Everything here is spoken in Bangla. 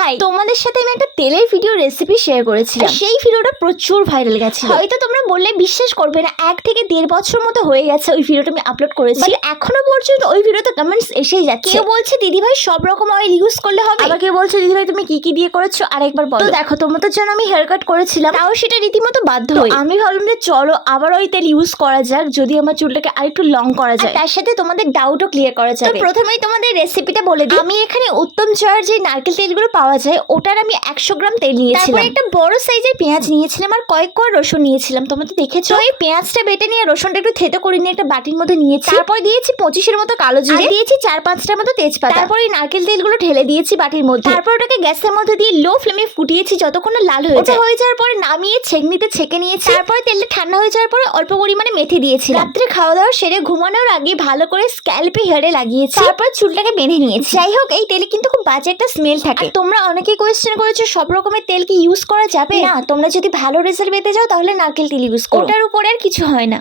হাই তোমাদের সাথে আমি একটা তেলের ভিডিও রেসিপি শেয়ার করেছিলাম। আর সেই ভিডিওটা প্রচুর ভাইরাল গেছে হয়তো তোমরা বললে বিশ্বাস করবে না এক থেকে দেড় বছর মতো হয়ে গেছে ওই ভিডিওটা আমি আপলোড করেছি। এখনও পর্যন্ত ওই ভিডিওতে কমেন্টস এসেই যাচ্ছে। কেউ বলছে দিদি ভাই সব রকম অয়েল ইউজ করলে হবে? আবার কেউ বলছে দিদি ভাই তুমি কি কি দিয়ে করেছ? আরেকবার বলো। তো দেখো তোমাদের জন্য আমি হেয়ার কাট করেছিলাম। তাও সেটা রীতিমতো বাধ্য হই আমি ভাবলাম যে চলো আবার ওই তেল ইউজ করা যাক যদি আমার চুলটাকে আরেকটু লং করা যায়। তার সাথে তোমাদের ডাউটও ক্লিয়ার করা যাবে। তো প্রথমেই তোমাদের রেসিপিটা বলে দিই। আমি এখানে উত্তম চয়ার যে নারকেল তেলগুলো পাওয়া যায় ওটার আমি একশো গ্রাম তেল নিয়েছিলাম। তারপর একটা বড় সাইজের পেঁয়াজ নিয়েছিলাম আর কয়েক কোয়া রসুন নিয়েছিলাম তোমরা তো দেখেছ? এই পেঁয়াজটা বেটে নিয়ে রসুনটা একটু থেতো করে নিয়ে একটা বাটির মধ্যে নিয়েছি। তারপর দিয়েছি পঁচিশের মতো কালো জিরে। দিয়েছি চার পাঁচটার মতো তেজপাতা। তারপর এই নারকেল তেলগুলো ঢেলে দিয়েছি বাটির মধ্যে। তারপর ওটাকে গ্যাসের মধ্যে দিয়ে লো ফ্লেমে ফুটিয়েছি যতক্ষণ না লাল হয়ে যায়। হয়ে যাওয়ার পরে নামিয়ে ছেঁকনিতে ছেঁকে নিয়েছি। তারপর তেলটা ঠান্ডা হয়ে যাওয়ার পরে অল্প পরিমাণে মেথি দিয়েছি রাত্রে খাওয়া দাওয়া সেরে ঘুমানোর আগে ভালো করে স্ক্যাল্পে হেয়ারে লাগিয়েছি। তারপর চুলটাকে বেঁধে নিয়েছি। যাই হোক এই তেলে কিন্তু খুব বাজে একটা স্মেল থাকে। আর তোমরা অনেকেই কোয়েশ্চেন করেছ সব রকমের তেল কি ইউজ করা যাবে? না তোমরা যদি ভালো রেজাল্ট পেতে চাও তাহলে নারকেল তেল ইউজ করো। ওটার উপরে আর কিছু হয় না।